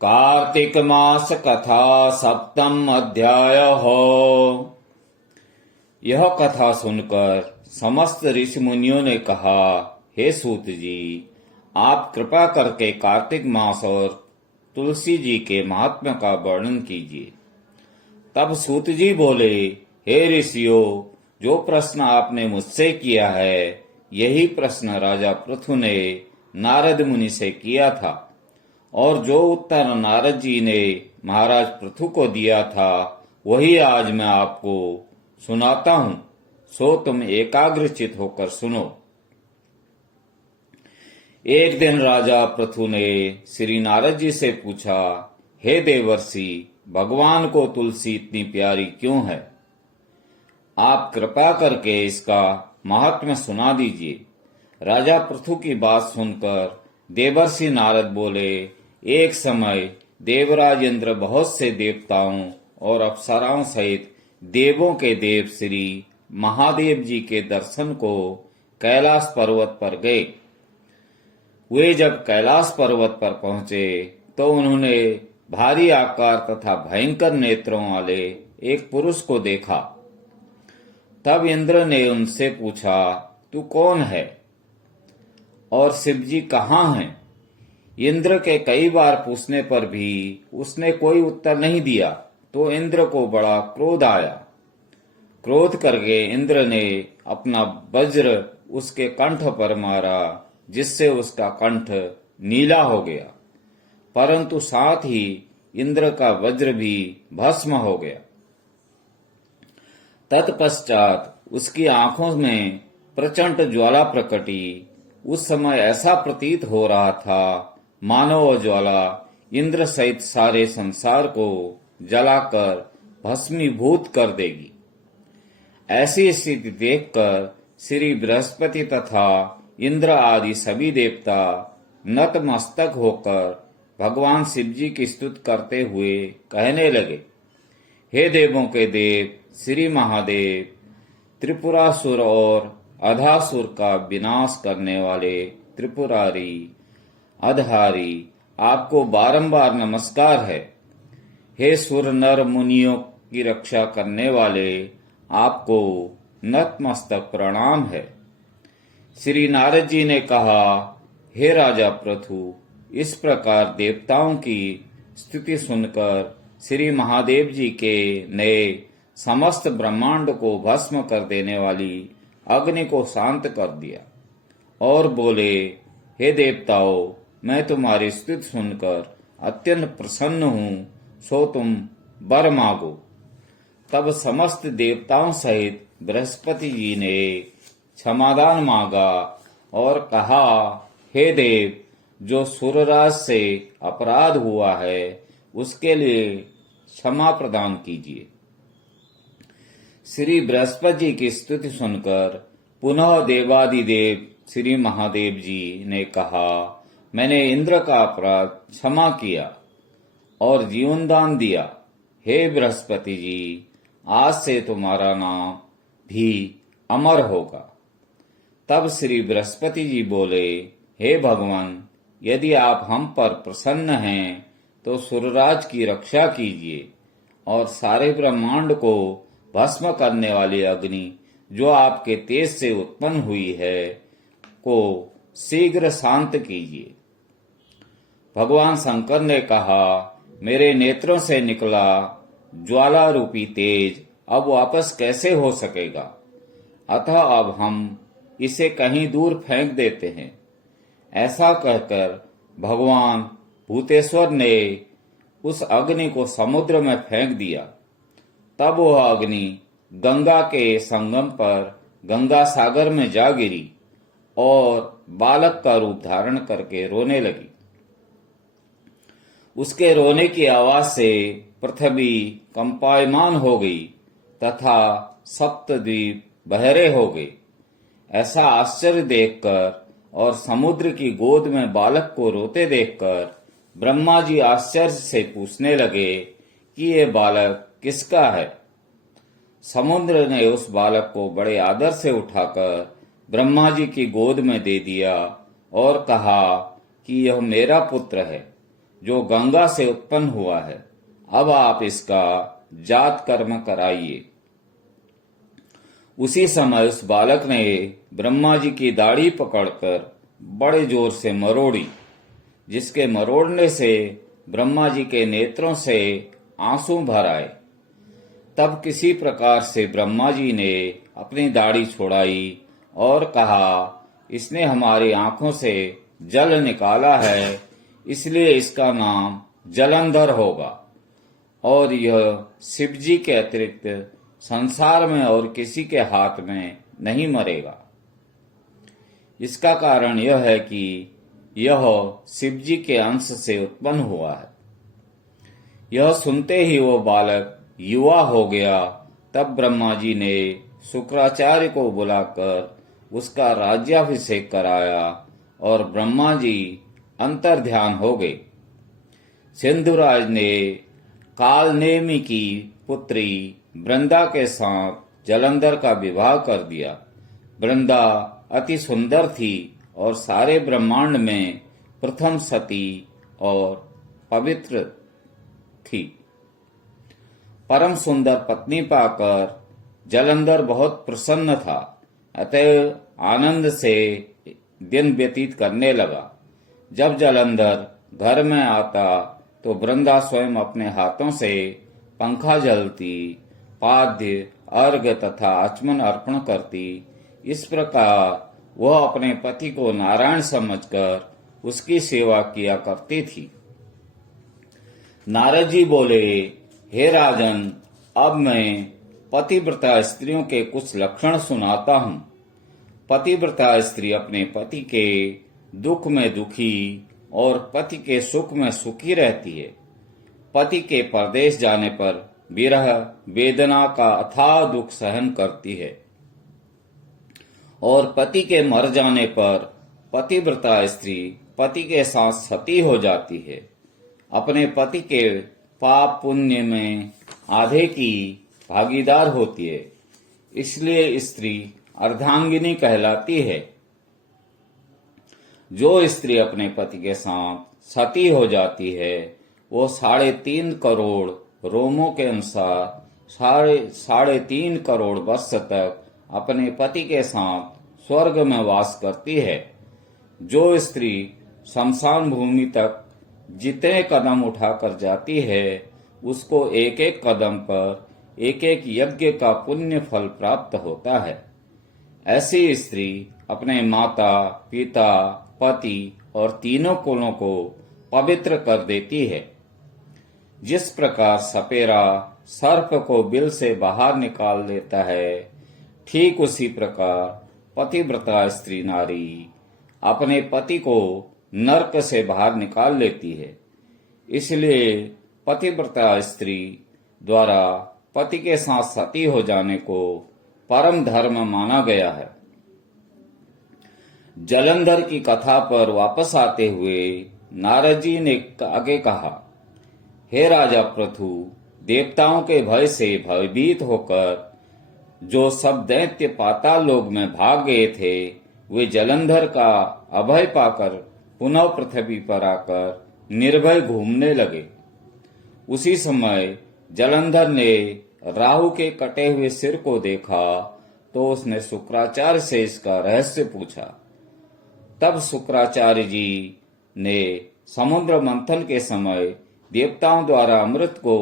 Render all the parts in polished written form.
कार्तिक मास कथा सप्तम अध्याय हो। यह कथा सुनकर समस्त ऋषि मुनियों ने कहा, हे सूत जी, आप कृपा करके कार्तिक मास और तुलसी जी के महात्म्य का वर्णन कीजिए। तब सूत जी बोले, हे ऋषियों, जो प्रश्न आपने मुझसे किया है, यही प्रश्न राजा पृथु ने नारद मुनि से किया था, और जो उत्तर नारद जी ने महाराज पृथु को दिया था, वही आज मैं आपको सुनाता हूं। सो तुम एकाग्रचित होकर सुनो। एक दिन राजा पृथु ने श्री नारद जी से पूछा, हे देवर्षि, भगवान को तुलसी इतनी प्यारी क्यों है? आप कृपा करके इसका महात्म्य सुना दीजिए। राजा पृथु की बात सुनकर देवर्षि नारद बोले, एक समय देवराज इंद्र बहुत से देवताओं और अप्सराओं सहित देवों के देव श्री महादेव जी के दर्शन को कैलाश पर्वत पर गए। वे जब कैलाश पर्वत पर पहुंचे तो उन्होंने भारी आकार तथा भयंकर नेत्रों वाले एक पुरुष को देखा। तब इंद्र ने उनसे पूछा, तू कौन है और शिव जी कहाँ हैं? इंद्र के कई बार पूछने पर भी उसने कोई उत्तर नहीं दिया तो इंद्र को बड़ा क्रोध आया। क्रोध करके इंद्र ने अपना वज्र उसके कंठ पर मारा, जिससे उसका कंठ नीला हो गया, परंतु साथ ही इंद्र का वज्र भी भस्म हो गया। तत्पश्चात उसकी आंखों में प्रचंड ज्वाला प्रकटी। उस समय ऐसा प्रतीत हो रहा था मानो वह ज्वाला इंद्र सहित सारे संसार को जलाकर भस्मीभूत कर देगी। ऐसी स्थिति देखकर श्री बृहस्पति तथा इंद्र आदि सभी देवता नतमस्तक होकर भगवान शिव जी की स्तुति करते हुए कहने लगे, हे देवों के देव श्री महादेव, त्रिपुरासुर और अधासुर का विनाश करने वाले त्रिपुरारी अधारी, आपको बारंबार नमस्कार है। हे सुर नर मुनियों की रक्षा करने वाले, आपको नतमस्तक प्रणाम है। श्री नारद जी ने कहा, हे राजा पृथु, इस प्रकार देवताओं की स्तुति सुनकर श्री महादेव जी के ने समस्त ब्रह्मांड को भस्म कर देने वाली अग्नि को शांत कर दिया और बोले, हे देवताओं, मैं तुम्हारी स्तुति सुनकर अत्यंत प्रसन्न हूँ, सो तुम वर मांगो। तब समस्त देवताओं सहित बृहस्पति जी ने क्षमादान मांगा और कहा, हे देव, जो सुरराज से अपराध हुआ है उसके लिए क्षमा प्रदान कीजिए। श्री बृहस्पति जी की स्तुति सुनकर पुनः देवादिदेव श्री महादेव जी ने कहा, मैंने इंद्र का अपराध क्षमा किया और जीवन दान दिया। हे बृहस्पति जी, आज से तुम्हारा नाम भी अमर होगा। तब श्री बृहस्पति जी बोले, हे भगवान, यदि आप हम पर प्रसन्न हैं तो सुरराज की रक्षा कीजिए और सारे ब्रह्मांड को भस्म करने वाली अग्नि जो आपके तेज से उत्पन्न हुई है को शीघ्र शांत कीजिए। भगवान शंकर ने कहा, मेरे नेत्रों से निकला ज्वाला रूपी तेज अब वापस कैसे हो सकेगा? अतः अब हम इसे कहीं दूर फेंक देते हैं। ऐसा कहकर भगवान भूतेश्वर ने उस अग्नि को समुद्र में फेंक दिया। तब वह अग्नि गंगा के संगम पर गंगा सागर में जा गिरी और बालक का रूप धारण करके रोने लगी। उसके रोने की आवाज से पृथ्वी कंपायमान हो गई तथा सप्तद्वीप बहरे हो गए। ऐसा आश्चर्य देखकर और समुद्र की गोद में बालक को रोते देखकर ब्रह्मा जी आश्चर्य से पूछने लगे कि ये बालक किसका है? समुद्र ने उस बालक को बड़े आदर से उठाकर ब्रह्मा जी की गोद में दे दिया और कहा कि यह मेरा पुत्र है। जो गंगा से उत्पन्न हुआ है। अब आप इसका जात कर्म कराइए। उसी समय उस बालक ने ब्रह्मा जी की दाढ़ी पकड़कर बड़े जोर से मरोड़ी, जिसके मरोड़ने से ब्रह्मा जी के नेत्रों से आंसू भर आए। तब किसी प्रकार से ब्रह्मा जी ने अपनी दाढ़ी छोड़ाई और कहा, इसने हमारी आंखों से जल निकाला है, इसलिए इसका नाम जलंधर होगा और यह शिव जी के अतिरिक्त संसार में और किसी के हाथ में नहीं मरेगा। इसका कारण यह है कि यह शिव जी के अंश से उत्पन्न हुआ है। यह सुनते ही वो बालक युवा हो गया। तब ब्रह्मा जी ने शुक्राचार्य को बुलाकर उसका राज्याभिषेक कराया और ब्रह्मा जी अंतर्ध्यान हो गए। सिंधुराज ने कालनेमी की पुत्री वृंदा के साथ जलंधर का विवाह कर दिया। वृंदा अति सुंदर थी और सारे ब्रह्मांड में प्रथम सती और पवित्र थी। परम सुंदर पत्नी पाकर जलंधर बहुत प्रसन्न था, अतः आनंद से दिन व्यतीत करने लगा। जब जलंधर घर में आता तो वृंदा स्वयं अपने हाथों से पंखा जलती, पाद्य, अर्घ्य तथा आचमन अर्पण करती। इस प्रकार वह अपने पति को नारायण समझकर उसकी सेवा किया करती थी। नारद जी बोले, हे राजन, अब मैं पतिव्रता स्त्रियों के कुछ लक्षण सुनाता हूँ। पतिव्रता स्त्री अपने पति के दुख में दुखी और पति के सुख में सुखी रहती है। पति के परदेश जाने पर विरह वेदना का अथाह दुख सहन करती है और पति के मर जाने पर पतिव्रता स्त्री पति के साथ सती हो जाती है। अपने पति के पाप पुण्य में आधे की भागीदार होती है, इसलिए स्त्री अर्धांगिनी कहलाती है। जो स्त्री अपने पति के साथ सती हो जाती है वो 3.5 करोड़ रोमों के अनुसार 3.5 करोड़ वर्ष तक अपने पति के साथ स्वर्ग में वास करती है। जो स्त्री शमशान भूमि तक जितने कदम उठाकर जाती है उसको एक एक कदम पर एक एक यज्ञ का पुण्य फल प्राप्त होता है। ऐसी स्त्री अपने माता, पिता, पति और तीनों कुलों को पवित्र कर देती है। जिस प्रकार सपेरा सर्प को बिल से बाहर निकाल देता है, ठीक उसी प्रकार पतिव्रता स्त्री नारी अपने पति को नरक से बाहर निकाल लेती है। इसलिए पतिव्रता स्त्री द्वारा पति के साथ सती हो जाने को परम धर्म माना गया है। जलंधर की कथा पर वापस आते हुए नारद जी ने आगे कहा, हे राजा पृथु, देवताओं के भय से भयभीत होकर जो सब दैत्य पाताल लोक में भाग गए थे, वे जलंधर का अभय पाकर पुनः पृथ्वी पर आकर निर्भय घूमने लगे। उसी समय जलंधर ने राहु के कटे हुए सिर को देखा तो उसने शुक्राचार्य से इसका रहस्य पूछा। तब शुक्राचार्य जी ने समुद्र मंथन के समय देवताओं द्वारा अमृत को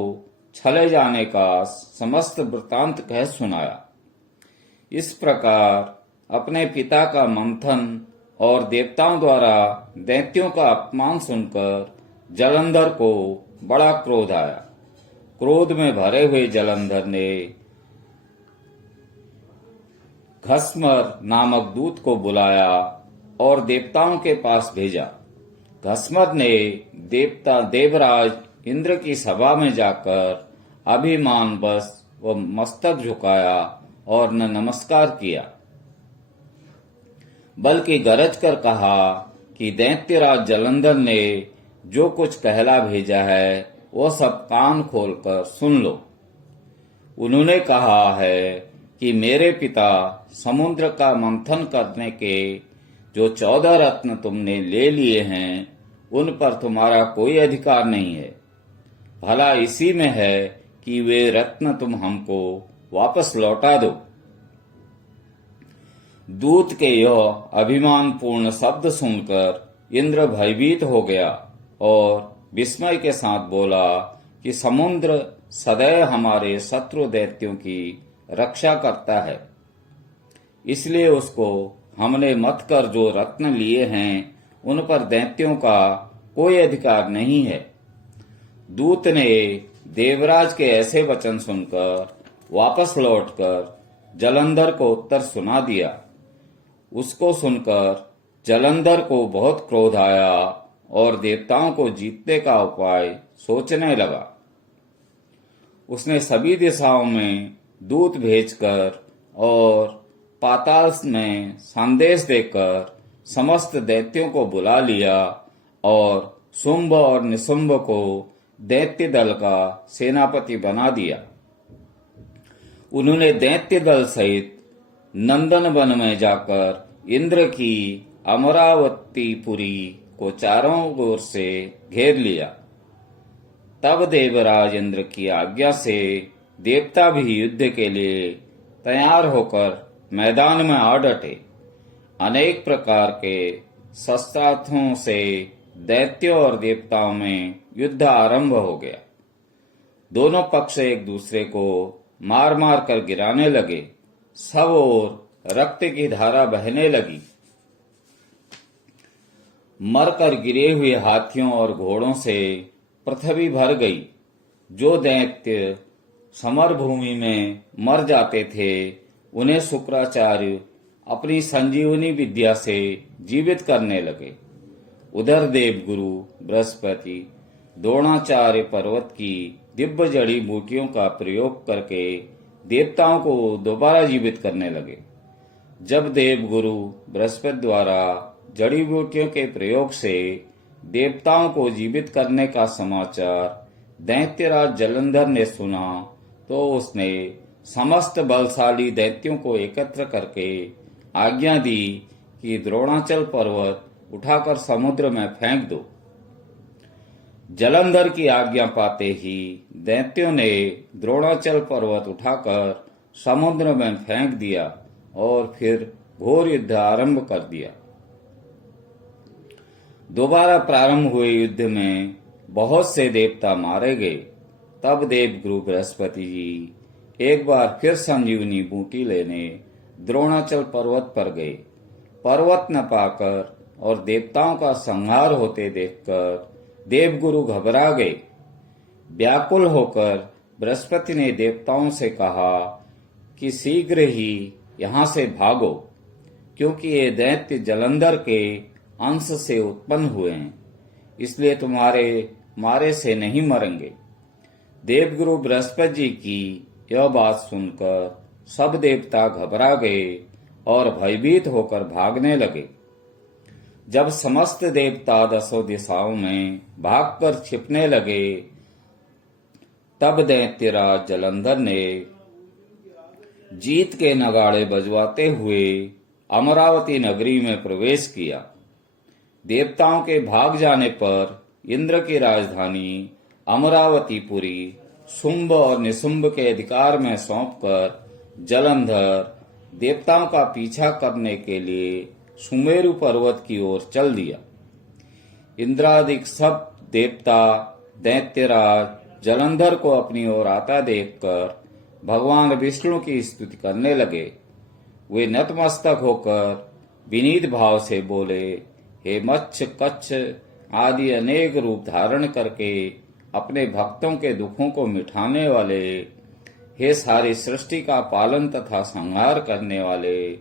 छले जाने का समस्त वृतांत कह सुनाया। इस प्रकार अपने पिता का मंथन और देवताओं द्वारा दैत्यों का अपमान सुनकर जलंधर को बड़ा क्रोध आया। क्रोध में भरे हुए जलंधर ने घस्मर नामक दूत को बुलाया और देवताओं के पास भेजा। घस्मर ने देवराज इंद्र की सभा में जाकर अभिमान बस वो मस्तक झुकाया और न नमस्कार किया, बल्कि गरज कर कहा कि दैत्यराज जलंधर ने जो कुछ कहला भेजा है वो सब कान खोलकर सुन लो। उन्होंने कहा है कि मेरे पिता समुद्र का मंथन करने के जो 14 रत्न तुमने ले लिए हैं उन पर तुम्हारा कोई अधिकार नहीं है। भला इसी में है कि वे रत्न तुम हमको वापस लौटा दो। दूत के यह अभिमान पूर्ण शब्द सुनकर इंद्र भयभीत हो गया और विस्मय के साथ बोला कि समुद्र सदैव हमारे शत्रु दैत्यों की रक्षा करता है, इसलिए उसको हमने मत कर जो रत्न लिए हैं उन पर दैत्यों का कोई अधिकार नहीं है। दूत ने देवराज के ऐसे वचन सुनकर वापस लौटकर जलंधर को उत्तर सुना दिया। उसको सुनकर जलंधर को बहुत क्रोध आया और देवताओं को जीतने का उपाय सोचने लगा। उसने सभी दिशाओं में दूत भेजकर और पाताल में संदेश देकर समस्त दैत्यों को बुला लिया और शुंभ और निशुंभ को दैत्य दल का सेनापति बना दिया। उन्होंने दैत्य दल सहित नंदन वन में जाकर इंद्र की अमरावतीपुरी को चारों ओर से घेर लिया। तब देवराज इंद्र की आज्ञा से देवता भी युद्ध के लिए तैयार होकर मैदान में आ डटे। अनेक प्रकार के शस्त्रास्त्रों से दैत्यों और देवताओं में युद्ध आरंभ हो गया। दोनों पक्ष एक दूसरे को मार मार कर गिराने लगे। सब ओर रक्त की धारा बहने लगी। मरकर गिरे हुए हाथियों और घोड़ों से पृथ्वी भर गई। जो दैत्य समर भूमि में मर जाते थे उन्हें शुक्राचार्य अपनी संजीवनी विद्या से जीवित करने लगे। उधर देवगुरु बृहस्पति द्रोणाचार्य पर्वत की दिव्य जड़ी बूटियों का प्रयोग करके देवताओं को दोबारा जीवित करने लगे। जब देवगुरु बृहस्पति द्वारा जड़ी बूटियों के प्रयोग से देवताओं को जीवित करने का समाचार दैत्यराज जलंधर ने सुना तो उसने समस्त बलशाली दैत्यों को एकत्र करके आज्ञा दी कि द्रोणाचल पर्वत उठाकर समुद्र में फेंक दो। जलंधर की आज्ञा पाते ही दैत्यों ने द्रोणाचल पर्वत उठाकर समुद्र में फेंक दिया और फिर घोर युद्ध आरंभ कर दिया। दोबारा प्रारंभ हुए युद्ध में बहुत से देवता मारे गए। तब देवगुरु बृहस्पति जी एक बार फिर संजीवनी बूटी लेने द्रोणाचल पर्वत पर गए। पर्वत न पाकर और देवताओं का संहार होते देखकर देवगुरु घबरा गए। व्याकुल होकर बृहस्पति ने देवताओं से कहा कि शीघ्र ही यहाँ से भागो, क्योंकि ये दैत्य जलंधर के अंश से उत्पन्न हुए हैं, इसलिए तुम्हारे मारे से नहीं मरेंगे। देवगुरु बृहस्पति जी की यह बात सुनकर सब देवता घबरा गए और भयभीत होकर भागने लगे। जब समस्त देवता दसों दिशाओं में भागकर छिपने लगे, तब दैत्यराज जलंधर ने जीत के नगाड़े बजवाते हुए अमरावती नगरी में प्रवेश किया। देवताओं के भाग जाने पर इंद्र की राजधानी अमरावतीपुरी शुंभ और निशुंभ के अधिकार में सौंपकर जलंधर देवताओं का पीछा करने के लिए सुमेरु पर्वत की ओर चल दिया। इंद्रादिक सब देवता दैत्यराज जलंधर को अपनी ओर आता देखकर भगवान विष्णु की स्तुति करने लगे। वे नतमस्तक होकर विनीत भाव से बोले, हे मत्स्य कच्छ आदि अनेक रूप धारण करके अपने भक्तों के दुखों को मिटाने वाले, हे सारी सृष्टि का पालन तथा संहार करने वाले,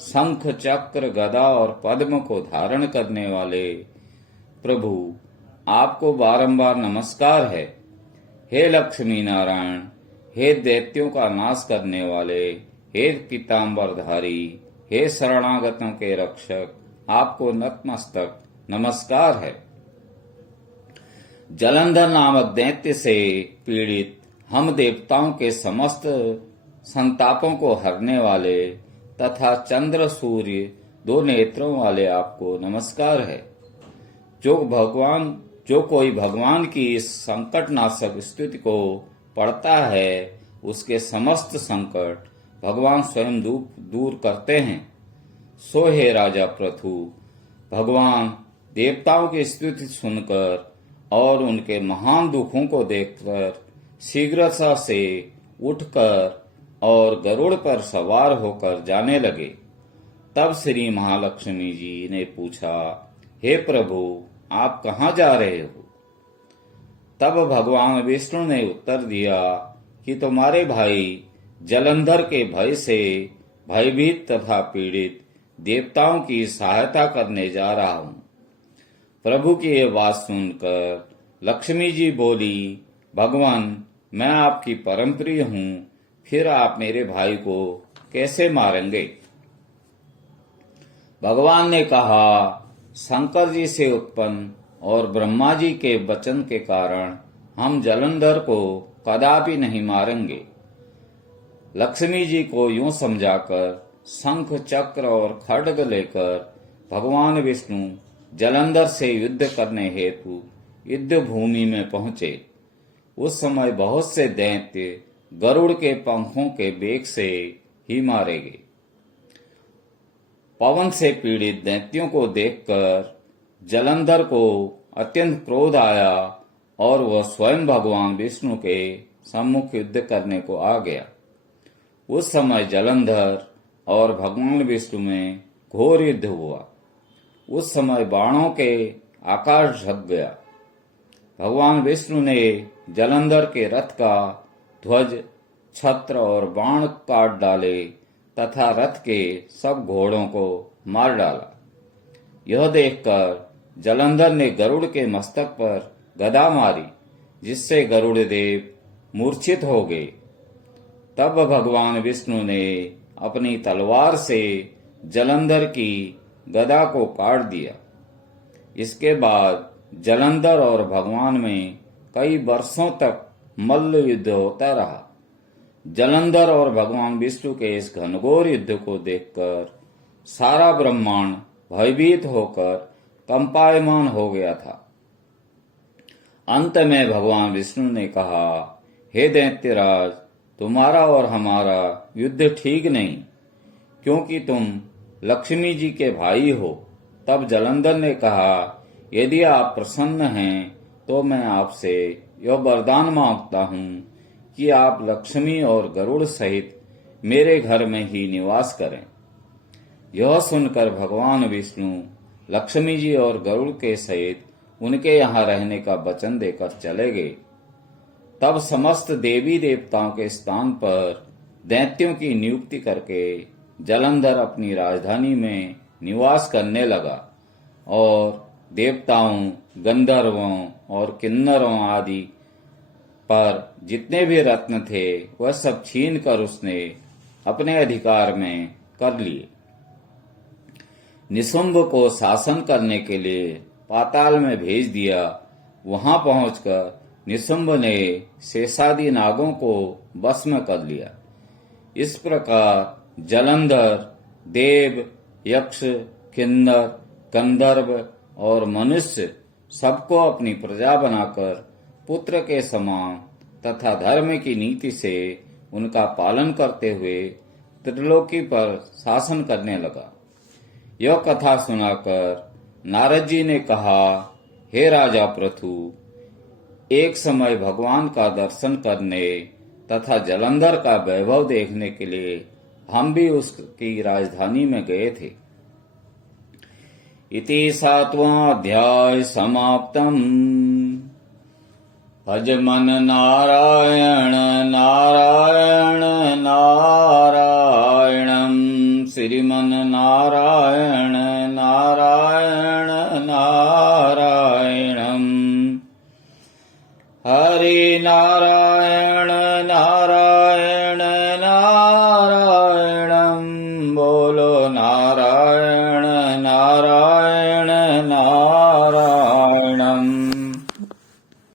शंख चक्र गदा और पद्म को धारण करने वाले प्रभु, आपको बारंबार नमस्कार है। हे लक्ष्मी नारायण, हे दैत्यों का नाश करने वाले, हे पीतांबरधारी, हे शरणागतों के रक्षक, आपको नतमस्तक नमस्कार है। जलंधर नामक दैत्य से पीड़ित हम देवताओं के समस्त संतापों को हरने वाले तथा चंद्र सूर्य दो नेत्रों वाले आपको नमस्कार है। जो कोई भगवान की इस संकटनाशक स्तुति को पढ़ता है उसके समस्त संकट भगवान स्वयं दूर करते हैं। सो हे राजा पृथु, भगवान देवताओं की स्तुति सुनकर और उनके महान दुखों को देखकर शीघ्रता से उठकर और गरुड़ पर सवार होकर जाने लगे। तब श्री महालक्ष्मी जी ने पूछा, हे प्रभु, आप कहाँ जा रहे हो? तब भगवान विष्णु ने उत्तर दिया कि तुम्हारे भाई जलंधर के भय से भयभीत तथा पीड़ित देवताओं की सहायता करने जा रहा हूँ। प्रभु की यह बात सुनकर लक्ष्मी जी बोली, भगवान, मैं आपकी परम प्रिय हूँ, फिर आप मेरे भाई को कैसे मारेंगे? भगवान ने कहा, शंकर जी से उत्पन्न और ब्रह्मा जी के वचन के कारण हम जलंधर को कदापि नहीं मारेंगे। लक्ष्मी जी को यूं समझाकर शंख चक्र और खड्ग लेकर भगवान विष्णु जलंधर से युद्ध करने हेतु युद्ध भूमि में पहुंचे। उस समय बहुत से दैत्य गरुड़ के पंखों के बेग से ही मारे गए। पवन से पीड़ित दैत्यों को देखकर जलंधर को अत्यंत क्रोध आया और वह स्वयं भगवान विष्णु के सम्मुख युद्ध करने को आ गया। उस समय जलंधर और भगवान विष्णु में घोर युद्ध हुआ। उस समय बाणों के आकाश ढक गया। भगवान विष्णु ने जलंधर के रथ का ध्वज, छत्र और बाण काट डाले तथा रथ के सब घोड़ों को मार डाला। यह देखकर जलंधर ने गरुड़ के मस्तक पर गदा मारी, जिससे गरुड़ देव मूर्छित हो गए। तब भगवान विष्णु ने अपनी तलवार से जलंधर की गदा को काट दिया। इसके बाद जलंधर और भगवान में कई वर्षों तक मल्ल युद्ध होता रहा। जलंधर और भगवान विष्णु के इस घनघोर युद्ध को देखकर सारा ब्रह्मांड भयभीत होकर कंपायमान हो गया था। अंत में भगवान विष्णु ने कहा, हे दैत्यराज, तुम्हारा और हमारा युद्ध ठीक नहीं, क्योंकि तुम लक्ष्मी जी के भाई हो। तब जलंधर ने कहा, यदि आप प्रसन्न हैं तो मैं आपसे यह वरदान मांगता हूँ कि आप लक्ष्मी और गरुड़ सहित मेरे घर में ही निवास करें। यह सुनकर भगवान विष्णु लक्ष्मी जी और गरुड़ के सहित उनके यहाँ रहने का वचन देकर चले गए। तब समस्त देवी देवताओं के स्थान पर दैत्यों की नियुक्ति करके जलंधर अपनी राजधानी में निवास करने लगा और देवताओं, गंधर्वों और किन्नरों आदि पर जितने भी रत्न थे वह सब छीन कर उसने अपने अधिकार में कर लिए। निशुंभ को शासन करने के लिए पाताल में भेज दिया। वहां पहुंचकर निशुंभ ने शेषादि नागों को वश में कर लिया। इस प्रकार जलंधर देव, यक्ष, किन्नर, गंधर्व और मनुष्य सबको अपनी प्रजा बनाकर पुत्र के समान तथा धर्म की नीति से उनका पालन करते हुए त्रिलोकी पर शासन करने लगा। यह कथा सुनाकर नारद जी ने कहा, हे राजा पृथु, एक समय भगवान का दर्शन करने तथा जलंधर का वैभव देखने के लिए हम भी उसकी राजधानी में गए थे। इति 7वां अध्याय समाप्तम्। भज मन नारायण नारायण नारायणं, श्रीमन नारायण नारायण नारायणं। हरि नारायण नारायण